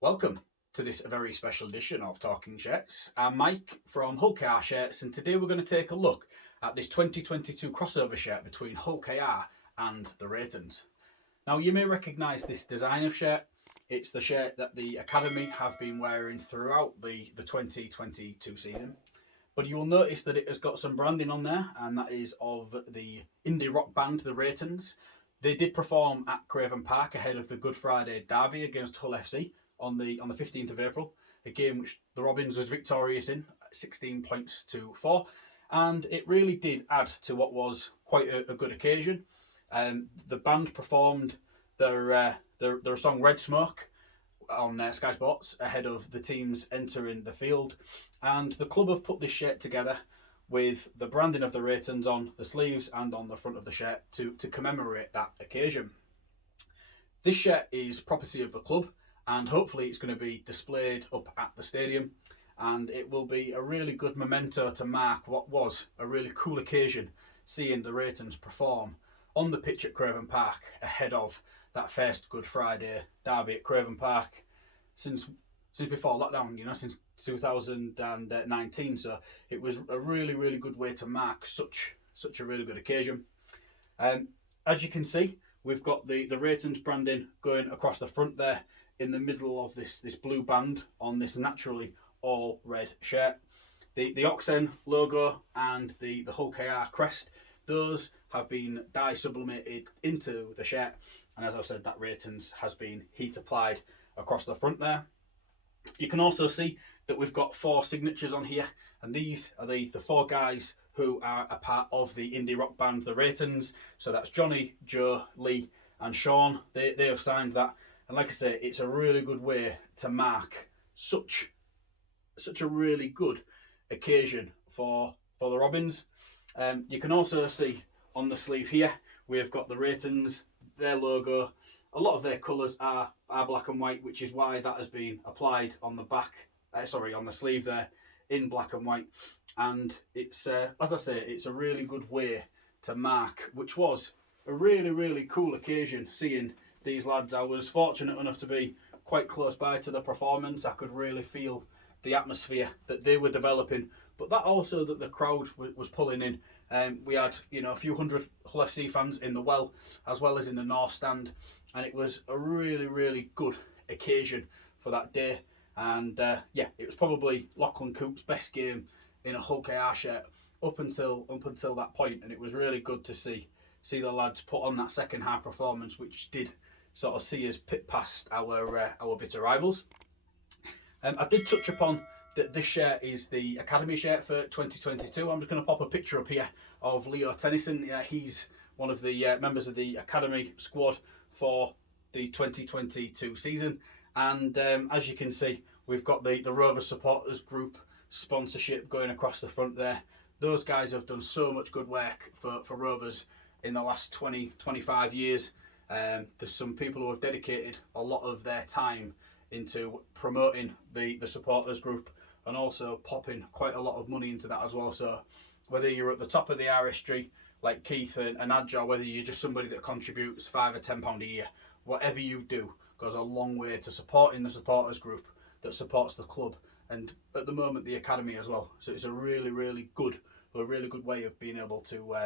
Welcome to this very special edition of Talking Shirts. I'm Mike from Hull KR Shirts, and today we're going to take a look at this 2022 crossover shirt between Hull KR and the Reytons. Now, you may recognise this design of shirt. It's the shirt that the Academy have been wearing throughout the 2022 season. But you will notice that it has got some branding on there, and that is of the indie rock band, the Reytons. They did perform at Craven Park ahead of the Good Friday derby against Hull FC on the 15th of April, a game which the Robins was victorious in, 16 points to 4, and it really did add to what was quite a good occasion. The band performed their song Red Smoke on Sky Sports ahead of the teams entering the field, and the club have put this shirt together with the branding of the Reytons on the sleeves and on the front of the shirt to commemorate that occasion. This shirt is property of the club, and hopefully it's going to be displayed up at the stadium, and it will be a really good memento to mark what was a really cool occasion, seeing the Reytons perform on the pitch at Craven Park ahead of that first Good Friday derby at Craven Park since before lockdown, since 2019. So it was a really good way to mark such a really good occasion. As you can see, we've got the Reytons branding going across the front there in the middle of this blue band on this naturally all red shirt. The Oxen logo and the Hull KR crest, those have been dye sublimated into the shirt, and as I've said, that Reytons has been heat applied across the front there. You can also see that we've got 4 signatures on here, and these are the 4 guys who are a part of the indie rock band the Reytons. So that's Johnny, Joe, Lee and Sean. They have signed that, and like I say, it's a really good way to mark such a really good occasion for the Robins. You can also see on the sleeve here we've got the Reytons, their logo. A lot of their colours are black and white, which is why that has been applied on the on the sleeve there in black and white. And it's, as I say, it's a really good way to mark, which was a really cool occasion, seeing these lads. I was fortunate enough to be quite close by to the performance. I could really feel the atmosphere that they were developing, but that also that the crowd was pulling in. We had a few hundred Hull FC fans in the well as in the North Stand, and it was a really good occasion for that day. And it was probably Lachlan Coop's best game in a Hull KR shirt up until that point, and it was really good to see the lads put on that second half performance, which did sort of see us pit past our bitter rivals. I did touch upon that this shirt is the Academy shirt for 2022. I'm just going to pop a picture up here of Leo Tennyson. He's one of the members of the Academy squad for the 2022 season. And as you can see, we've got the Rovers supporters group sponsorship going across the front there. Those guys have done so much good work for Rovers in the last 25 years. There's some people who have dedicated a lot of their time into promoting the supporters group, and also popping quite a lot of money into that as well. So whether you're at the top of the RSG like Keith and Adj, or whether you're just somebody that contributes £5 or £10 a year, whatever you do goes a long way to supporting the supporters group that supports the club, and at the moment the Academy as well. So it's a really good way of being able to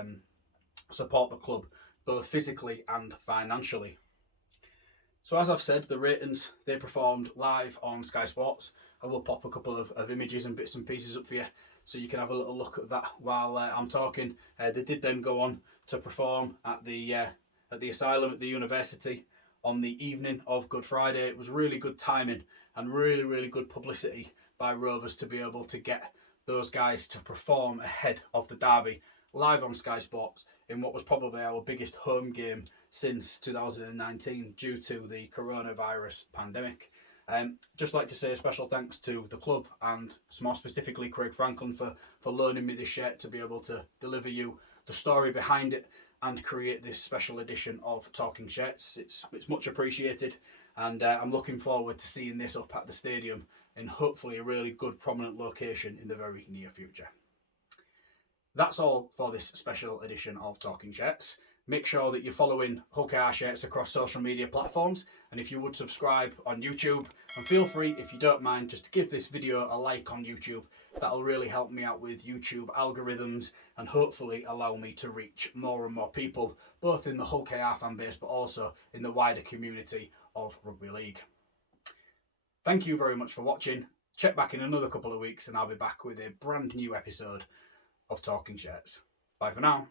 support the club both physically and financially. So as I've said, the Reytons, they performed live on Sky Sports. I will pop a couple of images and bits and pieces up for you so you can have a little look at that while I'm talking. They did then go on to perform at the Asylum at the university on the evening of Good Friday. It was really good timing and really good publicity by Rovers to be able to get those guys to perform ahead of the derby live on Sky Sports in what was probably our biggest home game since 2019 due to the coronavirus pandemic. Just like to say a special thanks to the club, and more specifically Craig Franklin for loaning me this shirt to be able to deliver you the story behind it and create this special edition of Talking Shirts. It's much appreciated, and I'm looking forward to seeing this up at the stadium in hopefully a really good prominent location in the very near future. That's all for this special edition of Talking Shirts. Make sure that you're following Hull KR Shirts across social media platforms, and if you would subscribe on YouTube, and feel free, if you don't mind, just to give this video a like on YouTube. That'll really help me out with YouTube algorithms and hopefully allow me to reach more and more people, both in the Hull KR fan base but also in the wider community of rugby league. Thank you very much for watching. Check back in another couple of weeks and I'll be back with a brand new episode of Talking Shirts. Bye for now.